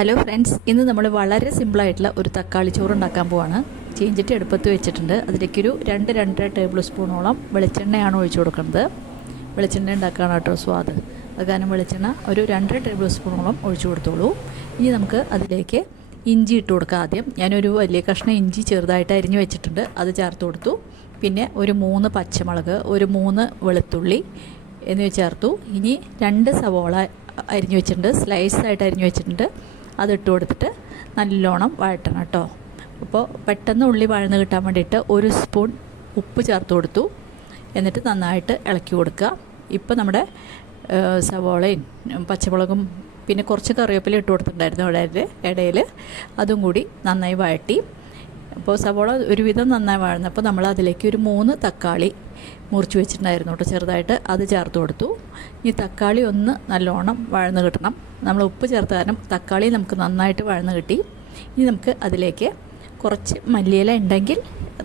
Hello friends ഇന്ന് നമ്മൾ വളരെ സിമ്പിളായിട്ടുള്ള ഒരു തക്കാളി ചോറ് ഉണ്ടാക്കാൻ പോവാണ്. ചീഞ്ചട്ടി അടുപ്പത്ത് വെച്ചിട്ടുണ്ട്. അതിലേക്കൊരു രണ്ട് രണ്ടര ടേബിൾ സ്പൂണോളം വെളിച്ചെണ്ണയാണ് ഒഴിച്ചു കൊടുക്കുന്നത്. വെളിച്ചെണ്ണ ഉണ്ടാക്കുകയാണ് കേട്ടോ സ്വാദ്. അത് കാരണം വെളിച്ചെണ്ണ ഒരു രണ്ടര ടേബിൾ സ്പൂണോളം ഒഴിച്ചു കൊടുത്തോളൂ. ഇനി നമുക്ക് അതിലേക്ക് ഇഞ്ചി ഇട്ട് കൊടുക്കാം ആദ്യം. ഞാനൊരു വലിയ കഷ്ണം ഇഞ്ചി ചെറുതായിട്ട് അരിഞ്ഞു വെച്ചിട്ടുണ്ട്. അത് ചേർത്ത് കൊടുത്തു. പിന്നെ ഒരു മൂന്ന് പച്ചമുളക് ഒരു മൂന്ന് വെളുത്തുള്ളി എന്നിവ ചേർത്തു. ഇനി രണ്ട് സവോള അരിഞ്ഞു വെച്ചിട്ടുണ്ട്. സ്ലൈസ് ആയിട്ട് അരിഞ്ഞു വെച്ചിട്ടുണ്ട്. അതിട്ട് കൊടുത്തിട്ട് നല്ലോണം വഴറ്റണം കേട്ടോ. അപ്പോൾ പെട്ടെന്ന് ഉള്ളി വഴന്ന് കിട്ടാൻ വേണ്ടിയിട്ട് ഒരു സ്പൂൺ ഉപ്പ് ചേർത്ത് കൊടുത്തു. എന്നിട്ട് നന്നായിട്ട് ഇളക്കി കൊടുക്കുക. ഇപ്പോൾ നമ്മുടെ സവോളയും പച്ചമുളകും പിന്നെ കുറച്ച് കറിവേപ്പില ഇട്ട് കൊടുത്തിട്ടുണ്ടായിരുന്നു ഇടയിൽ ഇടയിൽ. അതും കൂടി നന്നായി വഴട്ടി അപ്പോൾ സവോള ഒരുവിധം നന്നായി വഴന്നപ്പോൾ നമ്മൾ അതിലേക്ക് ഒരു മൂന്ന് തക്കാളി മുറിച്ച് വെച്ചിട്ടുണ്ടായിരുന്നു കേട്ടോ ചെറുതായിട്ട്. അത് ചേർത്ത് കൊടുത്തു. ഈ തക്കാളി ഒന്ന് നല്ലോണം വഴന്ന് കിട്ടണം. നമ്മൾ ഉപ്പ് ചേർത്ത് കാരണം തക്കാളി നമുക്ക് നന്നായിട്ട് വഴന്ന് കിട്ടി. ഇനി നമുക്ക് അതിലേക്ക് കുറച്ച് മല്ലിയില ഉണ്ടെങ്കിൽ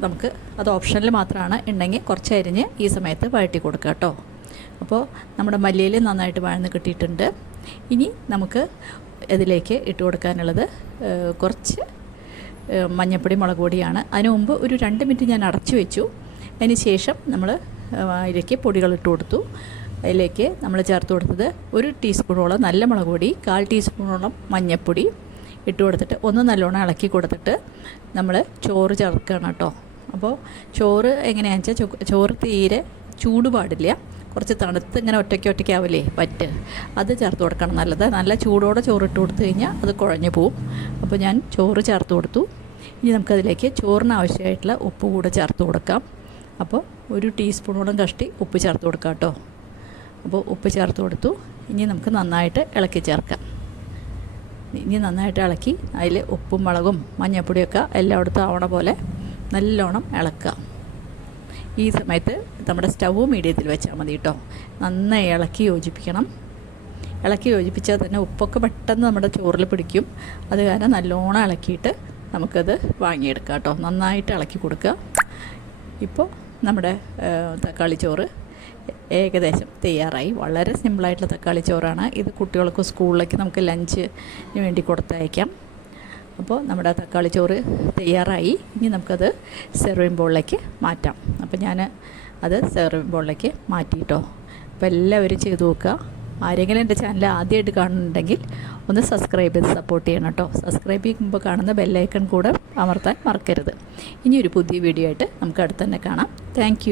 നമുക്ക് അത് ഓപ്ഷനിൽ മാത്രമാണ്. ഉണ്ടെങ്കിൽ കുറച്ച് അരിഞ്ഞ് ഈ സമയത്ത് വഴറ്റി കൊടുക്കുക കേട്ടോ. അപ്പോൾ നമ്മുടെ മല്ലിയില നന്നായിട്ട് വഴന്ന് കിട്ടിയിട്ടുണ്ട്. ഇനി നമുക്ക് ഇതിലേക്ക് ഇട്ട് കൊടുക്കാനുള്ളത് കുറച്ച് മഞ്ഞപ്പൊടി മുളക് പൊടിയാണ്. അതിന് മുമ്പ് ഒരു രണ്ട് മിനിറ്റ് ഞാൻ അടച്ചു വെച്ചു. അതിന് ശേഷം നമ്മൾ അതിലേക്ക് പൊടികൾ ഇട്ട് കൊടുത്തു. അതിലേക്ക് നമ്മൾ ചേർത്ത് കൊടുത്തത് ഒരു ടീസ്പൂണോളം നല്ല മുളക് പൊടി കാൽ ടീസ്പൂണോളം മഞ്ഞൾപ്പൊടി ഇട്ട് കൊടുത്തിട്ട് ഒന്ന് നല്ലോണം ഇളക്കി കൊടുത്തിട്ട് നമ്മൾ ചോറ് ചേർക്കണം കേട്ടോ. അപ്പോൾ ചോറ് എങ്ങനെയാണെന്ന് വെച്ചാൽ ചോറ് തീരെ ചൂട് പാടില്ല കുറച്ച് തണുത്ത് ഇങ്ങനെ ഒറ്റയ്ക്ക് ഒറ്റയ്ക്കാവില്ലേ പറ്റ് അത് ചേർത്ത് കൊടുക്കണം നല്ലത്. നല്ല ചൂടോടെ ചോറിട്ട് കൊടുത്തു കഴിഞ്ഞാൽ അത് കുഴഞ്ഞു പോവും. അപ്പോൾ ഞാൻ ചോറ് ചേർത്ത് കൊടുത്തു. ഇനി നമുക്കതിലേക്ക് ചോറിന് ആവശ്യമായിട്ടുള്ള ഉപ്പ് കൂടെ ചേർത്ത് കൊടുക്കാം. അപ്പോൾ ഒരു ടീസ്പൂണോളം കഷ്ടി ഉപ്പ് ചേർത്ത് കൊടുക്കാം കേട്ടോ. അപ്പോൾ ഉപ്പ് ചേർത്ത് കൊടുത്തു. ഇനി നമുക്ക് നന്നായിട്ട് ഇളക്കി ചേർക്കാം. ഇനി നന്നായിട്ട് ഇളക്കി അതിൽ ഉപ്പും മുളകും മഞ്ഞൾപ്പൊടിയൊക്കെ എല്ലായിടത്തും ആവണ പോലെ നല്ലോണം ഇളക്കുക. ഈ സമയത്ത് നമ്മുടെ സ്റ്റവ് മീഡിയത്തിൽ വെച്ചാൽ മതി കേട്ടോ. നന്നായി ഇളക്കി യോജിപ്പിക്കണം. ഇളക്കി യോജിപ്പിച്ചാൽ തന്നെ ഉപ്പൊക്കെ പെട്ടെന്ന് നമ്മുടെ ചോറിൽ പിടിക്കും. അത് കാരണം നല്ലോണം ഇളക്കിയിട്ട് നമുക്കത് വാങ്ങിയെടുക്കാം കേട്ടോ. നന്നായിട്ട് ഇളക്കി കൊടുക്കുക. ഇപ്പോൾ നമ്മുടെ തക്കാളി ചോറ് ഏകദേശം തയ്യാറായി. വളരെ സിമ്പിളായിട്ടുള്ള തക്കാളി ചോറാണ്. ഇത് കുട്ടികൾക്ക് സ്കൂളിലേക്ക് നമുക്ക് ലഞ്ചിന് വേണ്ടി കൊടുത്തയക്കാം. അപ്പോൾ നമ്മുടെ തക്കാളി ചോറ് തയ്യാറായി. ഇനി നമുക്കത് സെർവിങ് ബോളിലേക്ക് മാറ്റാം. അപ്പോൾ ഞാൻ അത് സെർവിങ് ബോളിലേക്ക് മാറ്റിയിട്ടോ. അപ്പോൾ എല്ലാവരും ചെയ്ത് നോക്കുക. ആരെങ്കിലും എന്റെ ചാനൽ ആദ്യമായിട്ട് കാണുന്നുണ്ടെങ്കിൽ ഒന്ന് സബ്സ്ക്രൈബ് ചെയ്ത് സപ്പോർട്ട് ചെയ്യണം കേട്ടോ. സബ്സ്ക്രൈബ് ചെയ്യുമ്പോൾ കാണുന്ന ബെല്ലൈക്കൺ കൂടെ അമർത്താൻ മറക്കരുത്. ഇനി ഒരു പുതിയ വീഡിയോ ആയിട്ട് നമുക്ക് അടുത്ത് തന്നെ കാണാം. താങ്ക്